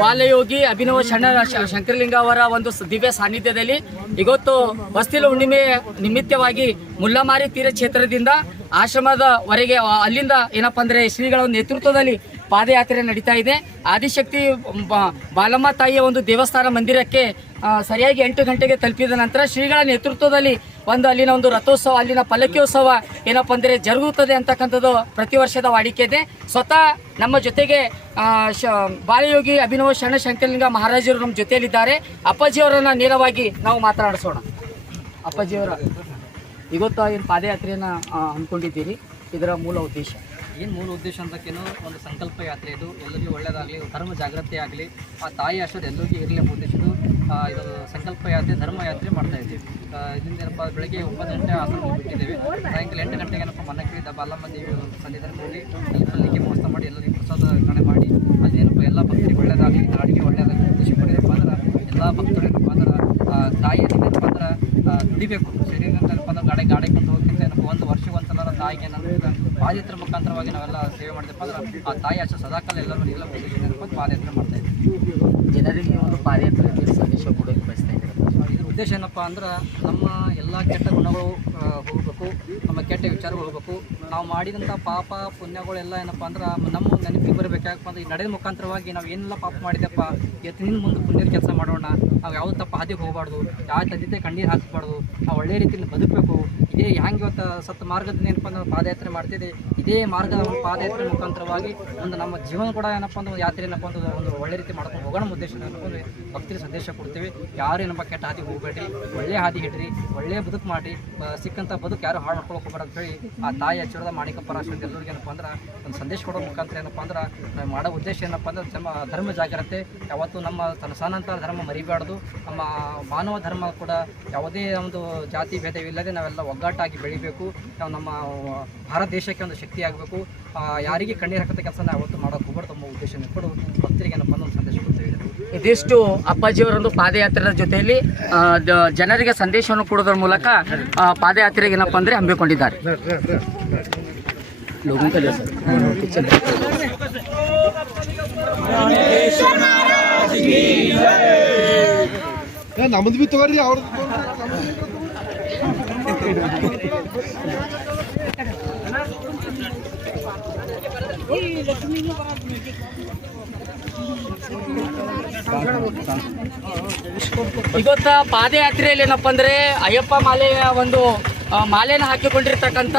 ಬಾಲಯೋಗಿ ಅಭಿನವ ಶಂಕರಲಿಂಗ ಅವರ ಒಂದು ದಿವ್ಯ ಸಾನ್ನಿಧ್ಯದಲ್ಲಿ ಇವತ್ತು ಬಸ್ತಿಲ ಹುಣ್ಣಿಮೆ ನಿಮಿತ್ತವಾಗಿ ಮುಲ್ಲಮಾರಿ ತೀರ ಕ್ಷೇತ್ರದಿಂದ ಆಶ್ರಮದವರೆಗೆ ಅಲ್ಲಿಂದ ಏನಪ್ಪಾ ಅಂದ್ರೆ ಶ್ರೀಗಳ ನೇತೃತ್ವದಲ್ಲಿ ಪಾದಯಾತ್ರೆ ನಡೀತಾ ಇದೆ. ಆದಿಶಕ್ತಿ ಬಾಲಮ್ಮ ತಾಯಿಯ ಒಂದು ದೇವಸ್ಥಾನ ಮಂದಿರಕ್ಕೆ ಸರಿಯಾಗಿ 8 ಗಂಟೆಗೆ ತಲುಪಿದ ನಂತರ ಶ್ರೀಗಳ ನೇತೃತ್ವದಲ್ಲಿ ಅಲ್ಲಿನ ಒಂದು ರಥೋತ್ಸವ, ಅಲ್ಲಿನ ಪಲ್ಲಕ್ಕಿಯೋತ್ಸವ ಏನಪ್ಪ ಅಂದರೆ ಜರುಗುತ್ತದೆ ಅಂತಕ್ಕಂಥದ್ದು ಪ್ರತಿ ವರ್ಷದ ವಾಡಿಕೆ ಇದೆ. ಸ್ವತಃ ನಮ್ಮ ಜೊತೆಗೆ ಬಾಲಯೋಗಿ ಅಭಿನವ ಶಂಕರಲಿಂಗ ಮಹಾರಾಜರು ನಮ್ಮ ಜೊತೆಯಲ್ಲಿದ್ದಾರೆ. ಅಪ್ಪಾಜಿಯವರನ್ನು ನೇರವಾಗಿ ನಾವು ಮಾತನಾಡಿಸೋಣ. ಅಪ್ಪಾಜಿಯವರ, ಇವತ್ತು ಏನು ಪಾದಯಾತ್ರೆಯನ್ನು ಹಮ್ಮಿಕೊಂಡಿದ್ದೀರಿ, ಇದರ ಮೂಲ ಉದ್ದೇಶ ಮೂಲ ಉದ್ದೇಶ ಅಂತಕ್ಕೇನು ಒಂದು ಸಂಕಲ್ಪ ಯಾತ್ರೆ, ಇದು ಎಲ್ಲರಿಗೂ ಒಳ್ಳೆಯದಾಗಲಿ, ಧರ್ಮ ಜಾಗೃತಿ ಆಗಲಿ, ಆ ತಾಯಿ ಆಶೀರ್ವಾದ ಎಲ್ಲರಿಗೂ ಇರಲಿ ಎಂಬ ಉದ್ದೇಶದ್ದು ಇದು ಸಂಕಲ್ಪ ಯಾತ್ರೆ, ಧರ್ಮ ಯಾತ್ರೆ ಮಾಡ್ತಾ ಇದ್ದೀವಿ. ಇದರಿಂದ ಏನಪ್ಪ ಬೆಳಗ್ಗೆ 9 ಗಂಟೆ ಆಶ್ರಮ ಬಿಟ್ಟಿದ್ದೇವೆ. ಸಾಯಂಕಾಲ 8 ಗಂಟೆಗೆ ಏನಪ್ಪ ಮನಕ್ಕೆ ಬಾಲಮ್ಮ ದೇವಿ ಸನ್ನಿಧಾನಕ್ಕೆ ಹೋಗಿ ಅಲ್ಲಿ ಪಲ್ಲಿಗೆ ವ್ಯವಸ್ಥೆ ಮಾಡಿ ಎಲ್ಲರಿಗೂ ಪ್ರಸಾದ ಕಣೆ ಮಾಡಿ ಅಲ್ಲಿ ಏನಪ್ಪ ಎಲ್ಲ ಭಕ್ತರಿಗೆ ಒಳ್ಳೆಯದಾಗಲಿ, ನಾಡಿಗೆ ಒಳ್ಳೆಯದಾಗಲಿ ಖುಷಿ ಪಡೆಯಪ್ಪ ಅಂದ್ರೆ ಎಲ್ಲ ಭಕ್ತರು ಏನಪ್ಪ ಅಂದ್ರೆ ತಾಯಿಯಲ್ಲಿ ಏನಪ್ಪ ಅಂದ್ರೆ ದುಡಿಬೇಕು. ಶರೀರ ಏನಪ್ಪ ಅಂದ್ರೆ ಗಾಡಿ ಕೊಂಡು ಹೋಗ್ತಿಂತ ಏನಪ್ಪ ಒಂದು ವರ್ಷಕ್ಕೊಂದ್ಸಲ ತಾಯಿಗೆ ಏನಂದ್ರೆ ಪಾದಯಾತ್ರೆ ಮುಖಾಂತರವಾಗಿ ನಾವೆಲ್ಲ ಸೇವೆ ಮಾಡಿದೆಪ್ಪ ಅಂದ್ರೆ ಆ ತಾಯಿ ಆಚೆ ಸದಾಕಾಲ ಎಲ್ಲರೂ ಎಲ್ಲ ಏನಪ್ಪ ಪಾದಯಾತ್ರೆ ಮಾಡ್ತಾ ಇದ್ದೀವಿ. ಜನರಿಗೆ ಒಂದು ಪಾದಯಾತ್ರೆ ಸಂದೇಶ ಕೊಡೋಕೆ ಬಯಸ್ತಾ ಇದ್ದೀವಿ. ಇದ್ರ ಉದ್ದೇಶ ಏನಪ್ಪ ಅಂದ್ರೆ ನಮ್ಮ ಎಲ್ಲ ಕೆಟ್ಟ ಗುಣಗಳು ಹೋಗಬೇಕು, ನಮ್ಮ ಕೆಟ್ಟ ವಿಚಾರಗಳು ಹೋಗಬೇಕು. ನಾವು ಮಾಡಿದಂಥ ಪಾಪ ಪುಣ್ಯಗಳೆಲ್ಲ ಏನಪ್ಪ ಅಂದ್ರೆ ನಮ್ಮ ನೆನಪಿಗೆ ಬರಬೇಕು. ಯಾಕಪ್ಪ ಅಂದ್ರೆ ಈ ನಡೆದ ಮುಖಾಂತರವಾಗಿ ನಾವು ಏನೆಲ್ಲ ಪಾಪ ಮಾಡಿದೆಪ್ಪ ಎತ್ತಿನ ಮುಂದೆ ಪುಣ್ಯದ ಕೆಲಸ ಮಾಡೋಣ. ನಾವು ಯಾವ ತಪ್ಪ ಹಾದಿಗೆ ಹೋಗಬಾರ್ದು, ಯಾವ ತಂದೆ ಕಣ್ಣೀರು ಹಾಕಬಾರ್ದು, ನಾವು ಒಳ್ಳೆಯ ರೀತಿಯಲ್ಲಿ ಬದುಕಬೇಕು. ಇದೇ ಹ್ಯಾಂಗೆ ಇವತ್ತು ಸತ್ತ ಮಾರ್ಗದ ಏನಪ್ಪ ಅಂದ್ರೆ ಪಾದಯಾತ್ರೆ ಮಾಡ್ತಿದ್ದೆ, ಇದೇ ಮಾರ್ಗದ ಪಾದಯಾತ್ರೆ ಮುಖಾಂತರವಾಗಿ ಒಂದು ನಮ್ಮ ಜೀವನ ಕೂಡ ಏನಪ್ಪ ಅಂದ್ರೆ ಯಾತ್ರೆ ಏನಪ್ಪ ಅಂದ್ರೆ ಒಂದು ಒಳ್ಳೆ ರೀತಿ ಮಾಡ್ಕೊಂಡು ಹೋಗೋಣ ಉದ್ದೇಶ ಏನಪ್ಪ ಅಂದರೆ ಭಕ್ತಿಗೆ ಸಂದೇಶ ಕೊಡ್ತೀವಿ. ಯಾರು ಏನಪ್ಪ ಕೆಟ್ಟ ಹಾದಿಗೆ ಹೋಗಬೇಡ್ರಿ, ಒಳ್ಳೆ ಹಾದಿ ಹಿಡ್ರಿ, ಒಳ್ಳೆಯ ಬದುಕು ಮಾಡಿ, ಸಿಕ್ಕಂಥ ಬದುಕು ಯಾರು ಹಾಳು ಮಾಡ್ಕೊಳಕ್ಕೆ ಹೋಗ್ಬಾರ್ದು ಅಂತ ಹೇಳಿ ಆ ತಾಯಿ ಆಶೀರ್ವಾದ ಮಾಣಿಕಪ್ಪರ ಆಶೀರ್ವಾದ ಎಲ್ಲರಿಗೂ ಏನಪ್ಪ ಅಂದ್ರೆ ಒಂದು ಸಂದೇಶ ಕೊಡೋ ಮುಖಾಂತರ ಏನಪ್ಪ ಅಂದ್ರೆ ನಾವು ಮಾಡೋ ಉದ್ದೇಶ ಏನಪ್ಪ ಅಂದ್ರೆ ಧರ್ಮ ಜಾಗ್ರತೆ. ಯಾವತ್ತೂ ನಮ್ಮ ಸನಾತನ ಧರ್ಮ ಮರಿಬಾರ್ದು. ನಮ್ಮ ಮಾನವ ಧರ್ಮ ಕೂಡ ಯಾವುದೇ ಒಂದು ಜಾತಿ ಭೇದವಿಲ್ಲದೆ ನಾವೆಲ್ಲ ಒಗ್ಗಟ್ಟಾಗಿ ಬೆಳಿಬೇಕು. ನಾವು ನಮ್ಮ ಭಾರತ ದೇಶಕ್ಕೆ ಒಂದು ಶಕ್ತಿ ಆಗಬೇಕು. ಯಾರಿಗೆ ಕಣ್ಣೀರು ಹಾಕಂಥ ಕೆಲಸ ನಾವು ಯಾವತ್ತೂ ಮಾಡೋಕೆ ಹೋಗ್ಬಾರ್ದು ಎಂಬ ಉದ್ದೇಶ ಕೊಡು ಭಕ್ತರಿಗೆ ಏನಪ್ಪ ಒಂದು ಸಂದೇಶ ಕೊಡ್ತೇವೆ. ಇದಿಷ್ಟು ಅಪ್ಪಾಜಿಯವರೊಂದು ಪಾದಯಾತ್ರೆಯ ಜೊತೆಯಲ್ಲಿ ಜನರಿಗೆ ಸಂದೇಶವನ್ನು ಕೊಡೋದ್ರ ಮೂಲಕ ಪಾದಯಾತ್ರೆಗೆ ಏನಪ್ಪ ಅಂದರೆ ಹಮ್ಮಿಕೊಂಡಿದ್ದಾರೆ. ನಮ್ದು ಬಿ ತಗೋರಿ ಅವ್ರ ಇವತ್ತ ಪಾದಯಾತ್ರೆಯಲ್ಲಿ ಏನಪ್ಪ ಅಂದ್ರೆ ಅಯ್ಯಪ್ಪ ಮಾಲೆಯ ಒಂದು ಮಾಲೆಯನ್ನು ಹಾಕಿಕೊಂಡಿರ್ತಕ್ಕಂಥ